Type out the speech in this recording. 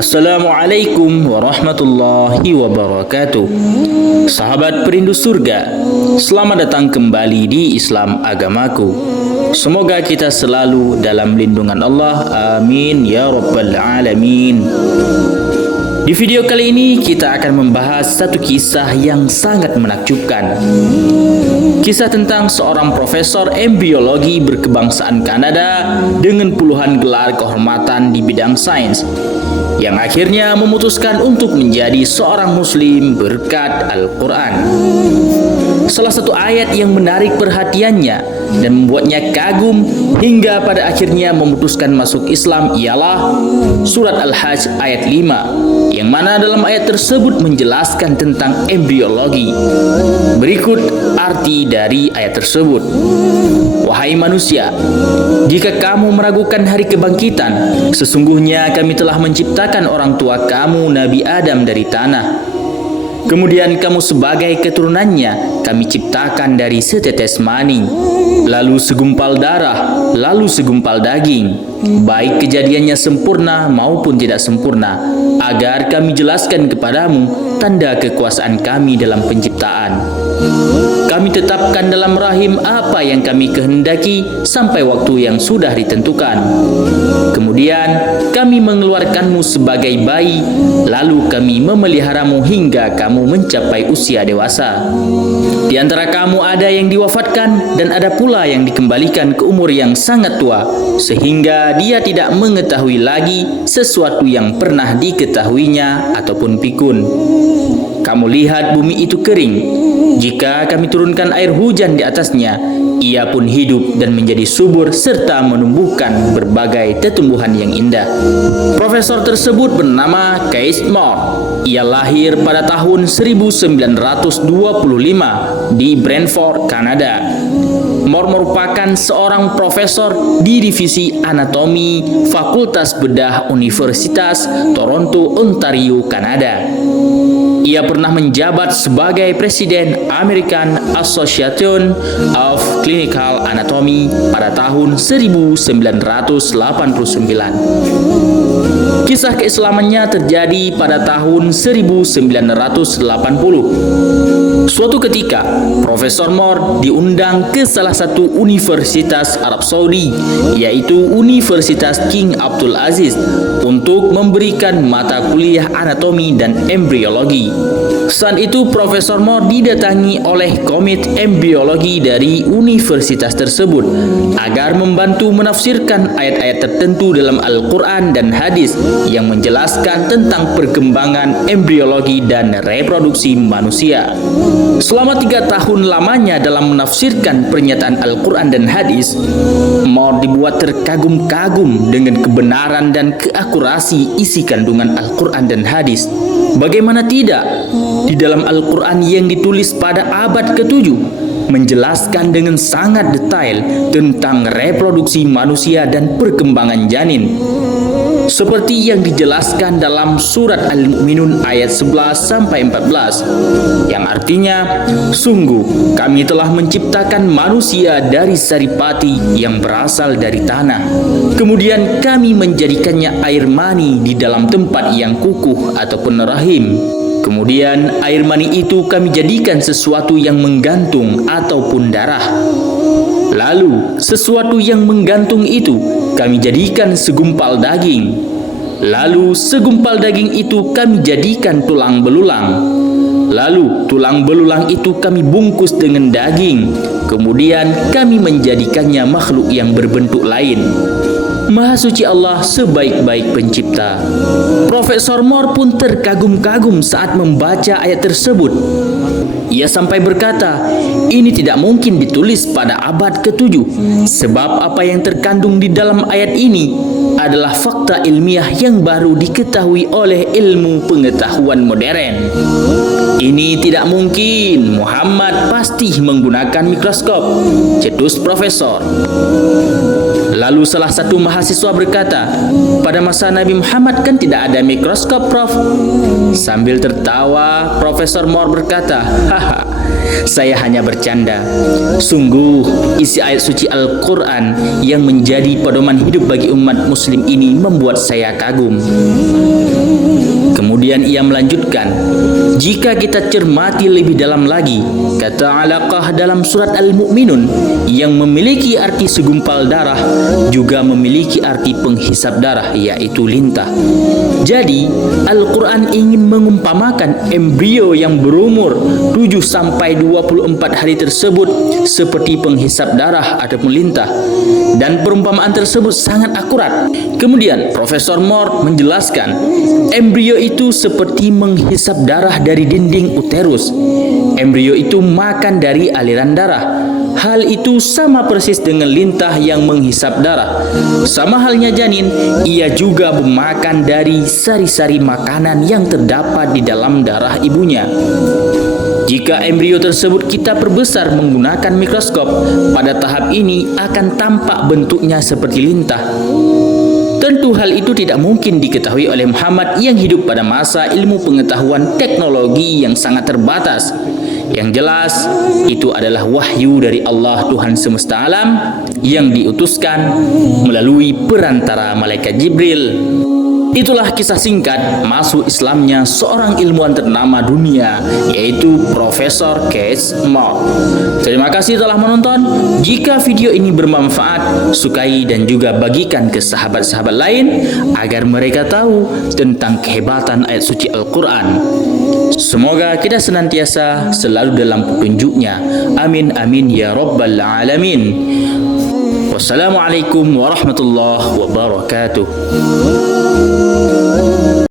Assalamualaikum warahmatullahi wabarakatuh. Sahabat perindu surga, selamat datang kembali di Islam Agamaku. Semoga kita selalu dalam lindungan Allah, amin ya rabbal alamin. Di video kali ini kita akan membahas satu kisah yang sangat menakjubkan. Kisah tentang seorang profesor embriologi berkebangsaan Kanada dengan puluhan gelar kehormatan di bidang sains, yang akhirnya memutuskan untuk menjadi seorang muslim berkat Al-Quran. Salah satu ayat yang menarik perhatiannya dan membuatnya kagum hingga pada akhirnya memutuskan masuk Islam ialah surat Al-Hajj ayat 5, yang mana dalam ayat tersebut menjelaskan tentang embriologi. Berikut arti dari ayat tersebut. Wahai manusia, jika kamu meragukan hari kebangkitan, sesungguhnya kami telah menciptakan orang tua kamu Nabi Adam dari tanah. Kemudian kamu sebagai keturunannya kami ciptakan dari setetes mani, lalu segumpal darah, lalu segumpal daging, baik kejadiannya sempurna maupun tidak sempurna, agar kami jelaskan kepadamu tanda kekuasaan kami dalam penciptaan. Kami tetapkan dalam rahim apa yang kami kehendaki sampai waktu yang sudah ditentukan. Kemudian kami mengeluarkanmu sebagai bayi, lalu kami memeliharamu hingga kamu mencapai usia dewasa. Di antara kamu ada yang diwafatkan dan ada pula yang dikembalikan ke umur yang sangat tua, sehingga dia tidak mengetahui lagi sesuatu yang pernah diketahuinya ataupun pikun. Kamu lihat bumi itu kering. Jika kami turunkan air hujan di atasnya, ia pun hidup dan menjadi subur serta menumbuhkan berbagai tumbuhan yang indah. Profesor tersebut bernama Keith Moore. Ia lahir pada tahun 1925 di Brantford, Kanada. Moore merupakan seorang profesor di divisi anatomi Fakultas Bedah Universitas Toronto, Ontario, Kanada. Ia pernah menjabat sebagai Presiden American Association of Clinical Anatomy pada tahun 1989. Kisah keislamannya terjadi pada tahun 1980. Suatu ketika, Profesor Moore diundang ke salah satu universitas Arab Saudi, yaitu Universitas King Abdul Aziz, untuk memberikan mata kuliah anatomi dan embriologi. Saat itu Profesor Moore didatangi oleh komite embriologi dari universitas tersebut agar membantu menafsirkan ayat-ayat tertentu dalam Al-Quran dan hadis yang menjelaskan tentang perkembangan embriologi dan reproduksi manusia. Selama 3 tahun lamanya dalam menafsirkan pernyataan Al-Quran dan hadis, Moore dibuat terkagum-kagum dengan kebenaran dan keakurasi isi kandungan Al-Quran dan hadis. Bagaimana tidak, di dalam Al-Quran yang ditulis pada abad ke-7 menjelaskan dengan sangat detail tentang reproduksi manusia dan perkembangan janin, seperti yang dijelaskan dalam surat Al-Mu'minun ayat 11-14, yang artinya, sungguh kami telah menciptakan manusia dari saripati yang berasal dari tanah. Kemudian kami menjadikannya air mani di dalam tempat yang kukuh ataupun rahim. Kemudian air mani itu kami jadikan sesuatu yang menggantung ataupun darah. Lalu sesuatu yang menggantung itu kami jadikan segumpal daging. Lalu segumpal daging itu kami jadikan tulang belulang. Lalu tulang belulang itu kami bungkus dengan daging. Kemudian kami menjadikannya makhluk yang berbentuk lain. Maha suci Allah sebaik-baik pencipta. Profesor Moore pun terkagum-kagum saat membaca ayat tersebut. Ia sampai berkata, ini tidak mungkin ditulis pada abad ke-7, sebab apa yang terkandung di dalam ayat ini adalah fakta ilmiah yang baru diketahui oleh ilmu pengetahuan modern. Ini tidak mungkin, Muhammad pasti menggunakan mikroskop, cetus Profesor. Lalu salah satu mahasiswa berkata, pada masa Nabi Muhammad kan tidak ada mikroskop, Prof. Sambil tertawa, Profesor Moore berkata, haha, saya hanya bercanda. Sungguh, isi ayat suci Al-Quran yang menjadi pedoman hidup bagi umat muslim ini membuat saya kagum. Kemudian ia melanjutkan, jika kita cermati lebih dalam lagi, kata Alaqah dalam surat Al-Mu'minun yang memiliki arti segumpal darah juga memiliki arti penghisap darah, yaitu lintah. Jadi, Al-Quran ingin mengumpamakan embrio yang berumur 7 sampai 24 hari tersebut seperti penghisap darah ataupun lintah. Dan perumpamaan tersebut sangat akurat. Kemudian Profesor Moore menjelaskan, embrio itu seperti menghisap darah dari dinding uterus. Embrio itu makan dari aliran darah. Hal itu sama persis dengan lintah yang menghisap darah. Sama halnya janin, ia juga memakan dari sari-sari makanan yang terdapat di dalam darah ibunya. Jika embrio tersebut kita perbesar menggunakan mikroskop, pada tahap ini akan tampak bentuknya seperti lintah. Tentu hal itu tidak mungkin diketahui oleh Muhammad yang hidup pada masa ilmu pengetahuan teknologi yang sangat terbatas. Yang jelas, itu adalah wahyu dari Allah Tuhan semesta alam yang diutuskan melalui perantara malaikat Jibril. Itulah kisah singkat masuk Islamnya seorang ilmuwan ternama dunia, yaitu Profesor Kees Moore. Terima kasih telah menonton. Jika video ini bermanfaat, sukai dan juga bagikan ke sahabat-sahabat lain agar mereka tahu tentang kehebatan ayat suci Al-Quran. Semoga kita senantiasa selalu dalam petunjuknya. Amin amin ya rabbal alamin. Wassalamualaikum warahmatullahi wabarakatuh.